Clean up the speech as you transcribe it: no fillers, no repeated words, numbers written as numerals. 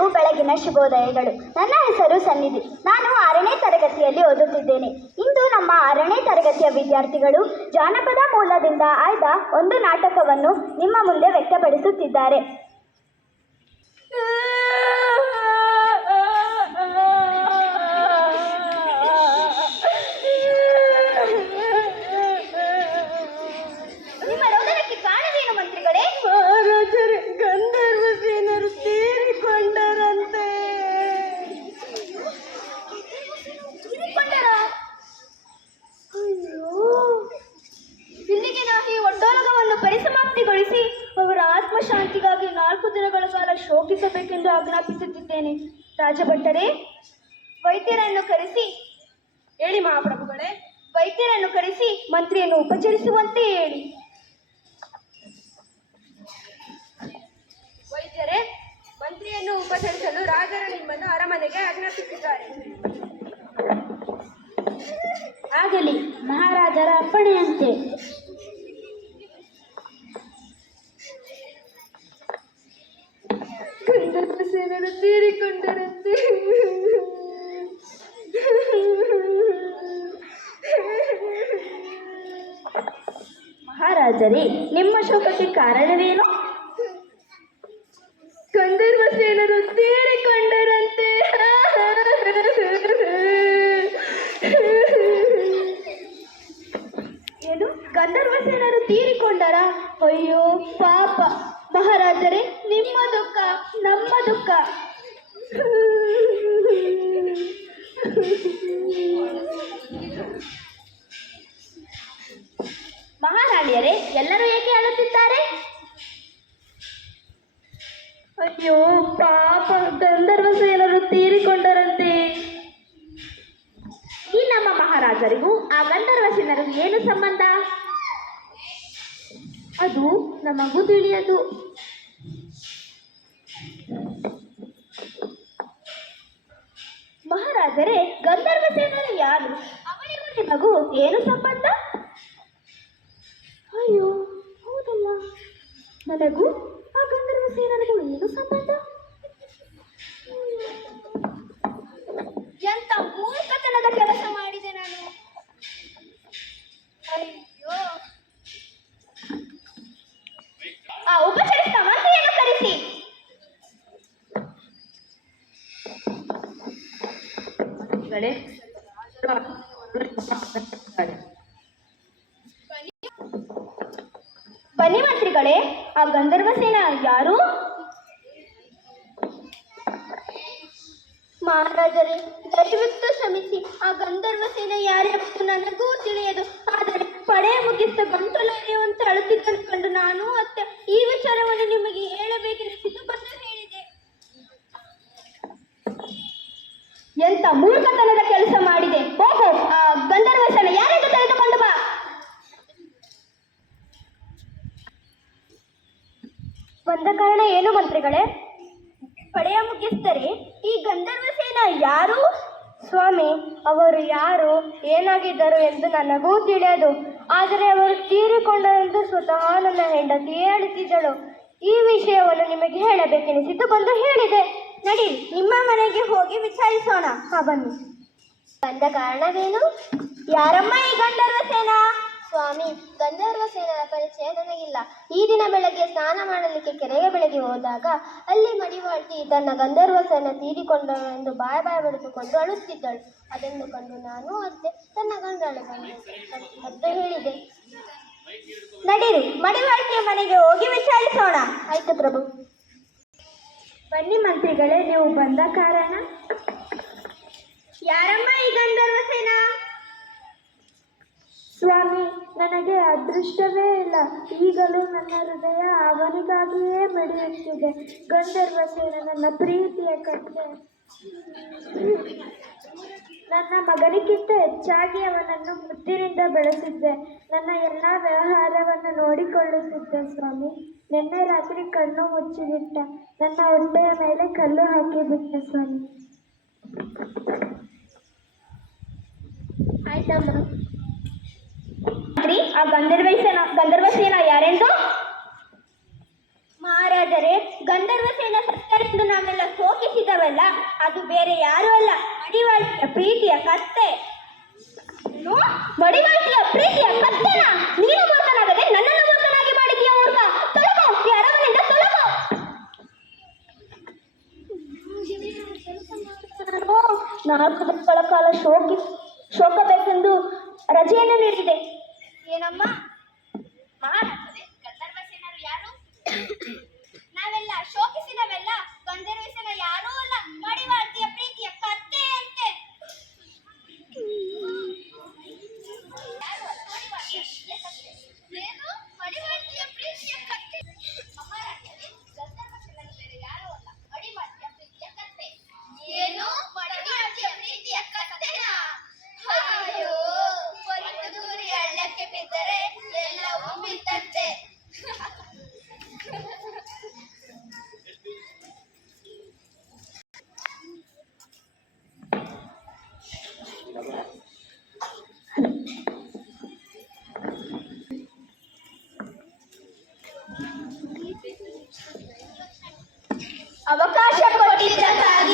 ಎಲ್ಲರಿಗೂ ಬೆಳಗಿನ ಶುಭೋದಯಗಳು. ನನ್ನ ಹೆಸರು ಸನ್ನಿಧಿ. ನಾನು 6ನೇ ತರಗತಿಯಲ್ಲಿ ಓದುತ್ತಿದ್ದೇನೆ. ಇಂದು ನಮ್ಮ 6ನೇ ತರಗತಿಯ ವಿದ್ಯಾರ್ಥಿಗಳು ಜಾನಪದ ಮೂಲದಿಂದ ಆಯ್ದ ಒಂದು ನಾಟಕವನ್ನು ನಿಮ್ಮ ಮುಂದೆ ವ್ಯಕ್ತಪಡಿಸುತ್ತಿದ್ದಾರೆ. ಪರಿಸಮಾಪ್ತಿಗೊಳಿಸಿ ಅವರ ಆತ್ಮಶಾಂತಿಗಾಗಿ 4 ದಿನಗಳ ಕಾಲ ಶೋಕಿಸಬೇಕೆಂದು ಆಜ್ಞಾಪಿಸುತ್ತಿದ್ದೇನೆ. ರಾಜಭಟ್ಟರೇ, ವೈದ್ಯರನ್ನು ಕರೆಸಿ. ಹೇಳಿ ಮಹಾಪ್ರಭುಗಳೇ. ವೈದ್ಯರನ್ನು ಕರೆಸಿ ಮಂತ್ರಿಯನ್ನು ಉಪಚರಿಸುವಂತೆ ಹೇಳಿ. ವೈದ್ಯರೇ, ಮಂತ್ರಿಯನ್ನು ಉಪಚರಿಸಲು ರಾಜರು ನಿಮ್ಮನ್ನು ಅರಮನೆಗೆ ಆಜ್ಞಾಪಿಸಿದ್ದಾರೆ. ಆಗಲಿ, ಮಹಾರಾಜರ ಅಪ್ಪಣೆಯಂತೆ. ಗಂಧರ್ವಸೇನರು ತೀರಿಕೊಂಡರಂತೆ. ಮಹಾರಾಜರೇ, ನಿಮ್ಮ ಶೋಕಕ್ಕೆ ಕಾರಣವೇನು? ಗಂಧರ್ವಸೇನರು ತೀರಿಕೊಂಡರಂತೆ. ಏನು, ಗಂಧರ್ವಸೇನರು ತೀರಿಕೊಂಡರ? ಅಯ್ಯೋ ಪಾಪ. ಮಹಾರಾಜರೇ, ನಿಮ್ಮ ದುಃಖ ನಮ್ಮ ದುಃಖ. ಮಹಾರಾಣಿಯರೇ, ಎಲ್ಲರೂ ಏಕೆ ಅಳುತ್ತಿದ್ದಾರೆ? ಅಯ್ಯೋ ಪಾಪ, ಗಂಧರ್ವಸೇನರು ತೀರಿಕೊಂಡರಂತೆ. ಈ ನಮ್ಮ ಮಹಾರಾಜರಿಗೂ ಆ ಗಂಧರ್ವಸೇನರಿಗೂ ಏನು ಸಂಬಂಧ? ಅದು ನಮಗೂ ತಿಳಿಯದು. ಮಹಾರಾಜರೇ, ಗಂಧರ್ವಸೇನರು ಯಾರು? ಅವರಿಗೂ ನಿಮಗೂ ಏನು ಸಂಬಂಧ? ಅಯ್ಯೋ ಹೌದಲ್ಲ, ನನಗೂ ಆ ಗಂಧರ್ವಸೇನರಿಗೂ ಏನು ಸಂಬಂಧ? ಎಂತ ಮೂರ್ಖತನದ ಕೆಲಸ ಮಾಡಿದೆ ನಾನು. ಅಯ್ಯೋ, ಆ ಉಪಚರಿಸಿದ ಮಂತ್ರಿಯನ್ನು ಕರೆಸಿ. ಬನ್ನಿ ಮಂತ್ರಿಗಳೇ, ಆ ಗಂಧರ್ವಸೇನ ಯಾರು? ಮಹಾರಾಜರೇ, ದಯವಿಟ್ಟು ಕ್ಷಮಿಸಿ. ಆ ಗಂಧರ್ವಸೇನ ಯಾರೆಂಬುದು ನನಗೂ ತಿಳಿಯದು. ಆದರೆ ಪಡೆಯ ಮುಗಿಸಿದ ಗಂಟಲು ಎರೆಯುವಂತೆ ಅಳುತ್ತಿದ್ದನ್ನು ಕಂಡು ನಾನು ಅತ್ತೆ ಈ ವಿಚಾರವನ್ನು ನಿಮಗೆ ಹೇಳಬೇಕೆನಿಸಿದ್ದು ಬಂದು ಹೇಳಿದೆ. ಎಂತ ಮೂರ್ಖತನದ ಕೆಲಸ ಮಾಡಿದೆ. ಹೋಗು, ಆ ಗಂಧರ್ವಸೇನ ಯಾರೆಂದು ತೆಗೆದುಕೊಂಡು ಬಾ. ಬಂದ ಕಾರಣ ಏನು ಮಂತ್ರಿಗಳೇ? ಪಡೆಯ ಮುಗಿಸಿದರೆ ಈ ಗಂಧರ್ವಸೇನ ಯಾರು? ಸ್ವಾಮಿ, ಅವರು ಯಾರು, ಏನಾಗಿದ್ದರು ಎಂದು ನನಗೂ ತಿಳಿಯದು. ಆದರೆ ಅವರು ತೀರಿಕೊಂಡರೆಂದು ಸ್ವತಃ ನನ್ನ ಹೆಂಡತಿ ಹೇಳುತ್ತಿದ್ದಳು. ಈ ವಿಷಯವನ್ನು ನಿಮಗೆ ಹೇಳಬೇಕೆನಿಸಿದ್ದು ಬಂದು ಹೇಳಿದೆ. ನಡಿ, ನಿಮ್ಮ ಮನೆಗೆ ಹೋಗಿ ವಿಚಾರಿಸೋಣ. ಬನ್ನಿ. ಬಂದ ಕಾರಣವೇನು? ಯಾರಮ್ಮ ಈ ಗಂಧರ್ವಸೇನ? ಸ್ವಾಮಿ, ಗಂಧರ್ವಸೇನರ ಪರಿಚಯ ನನಗಿಲ್ಲ. ಈ ದಿನ ಬೆಳಗ್ಗೆ ಸ್ನಾನ ಮಾಡಲಿಕ್ಕೆ ಕೆರೆಗೆ ಬೆಳಗ್ಗೆ ಹೋದಾಗ ಅಲ್ಲಿ ಮಡಿವಾಳ್ತಿ ತನ್ನ ಗಂಧರ್ವಸೇನ ತೀರಿಕೊಂಡಳೆಂದು ಬಾಯ ಬಡಿದುಕೊಂಡು ಅಳುತ್ತಿದ್ದಳು. ಅದನ್ನು ಕಂಡು ನಾನು ಅತ್ತೆ ತನ್ನ ಗಂಡಳು ಅಂತ ಹೇಳಿದೆ. ನಡೀರಿ, ಮಡಿವಾಳ್ತಿಯ ಮನೆಗೆ ಹೋಗಿ ವಿಚಾರಿಸೋಣ. ಆಯ್ತು ಪ್ರಭು. ಬನ್ನಿ ಮಂತ್ರಿಗಳೇ, ನೀವು ಬಂದ ಕಾರಣ? ಯಾರಮ್ಮ ಈ ಗಂಧರ್ವಸೇನ? ಸ್ವಾಮಿ, ನನಗೆ ಅದೃಷ್ಟವೇ ಇಲ್ಲ. ಈಗಲೂ ನನ್ನ ಹೃದಯ ಅವನಿಗಾಗಿಯೇ ಮಿಡಿಯುತ್ತಿದೆ. ಗಂಧರ್ವಸೇನ ನನ್ನ ಪ್ರೀತಿಯ ಕಥೆ. ನನ್ನ ಮಗನಿಗಿಂತ ಹೆಚ್ಚಾಗಿ ಅವನನ್ನು ಮುದ್ದಿನಿಂದ ಬೆಳೆಸಿದ್ದೆ. ನನ್ನ ಎಲ್ಲ ವ್ಯವಹಾರವನ್ನು ನೋಡಿಕೊಳ್ಳುತ್ತಿದ್ದೆ ಸ್ವಾಮಿ. ನಿನ್ನೆ ರಾತ್ರಿ ಕಣ್ಣು ಮುಚ್ಚಿಬಿಟ್ಟ. ನನ್ನ ಹೊಟ್ಟೆಯ ಮೇಲೆ ಕಲ್ಲು ಹಾಕಿಬಿಟ್ಟೆ ಸ್ವಾಮಿ. ಆಯ್ತಮ್ಮ. ಆ ಗಂಧರ್ವಸೇನ ಯಾರೆಂದು? ಮಹಾರಾಜರೇ, ಗಂಧರ್ವಸೇನ ಸತ್ಕರಿ ಎಂದು ನಾವೆಲ್ಲ ಶೋಕಿಸಿದವಲ್ಲ, ಅದು ಬೇರೆ ಯಾರೂ ಅಲ್ಲ, ಮಡಿವಾಳ್ತಿಯ ಪ್ರೀತಿಯ ಕತ್ತೆ. ಮಡಿವಾಳ್ತಿಯ ಪ್ರೀತಿಯ ಕತ್ತೆನ ನೀನು ಮೂರ್ಖನಾಗದೆ ನನ್ನನ್ನು ಮೂರ್ಖನಾಗಿ ಮಾಡಿದೀಯ ಮೂರ್ಖ. ತೊಲಗು, ಈ ಅರಮನೆಯಿಂದ ತೊಲಗು. ನಾನು 4 ದಿನಗಳ ಕಾಲ ಶೋಕಬೇಕೆಂದು ರಜೆಯನ್ನು ನೀಡಿದೆ. ಏನಮ್ಮ ಮಹಾರಾಜರೇ, ಗಂಧರ್ವ ಸೇನರು ಯಾರು? ನಾವೆಲ್ಲ ಶೋಕಿಸಿದವೆಲ್ಲ ಗಂಧರ್ವ ಸೇನ ಯಾರೂ ಅಲ್ಲ, ಮಡಿವಾಳ್ತಿಯ ಪ್ರೀತಿಯ ಕತ್ತೆ ಅಂತೆ. ಏನು ಮಡಿವಾಳ್ತಿಯ ಪ್ರೀತಿಯ ಕತ್ತೆ? ಮಹಾರಾಜರೇ, ಗಂಧರ್ವ ಸೇನರು ಬೇರೆ ಯಾರೂ ಅಲ್ಲ, ಮಡಿವಾಳ್ತಿಯ ಪ್ರೀತಿಯ ಕತ್ತೆ. ಏನು ಮಡಿವಾಳ್ತಿಯ ಪ್ರೀತಿಯ ಕತ್ತೆನಾ? ಅಯ್ಯೋ, ಒಂದು ದೂರಿ ಹಳ್ಳಕ್ಕೆ ಬಿದ್ದರೆ ಎಲ್ಲವೂ ಬಿದ್ದಂತೆ. ಅವಕಾಶ ಕೊಟ್ಟಿದ್ದಕ್ಕಾಗಿ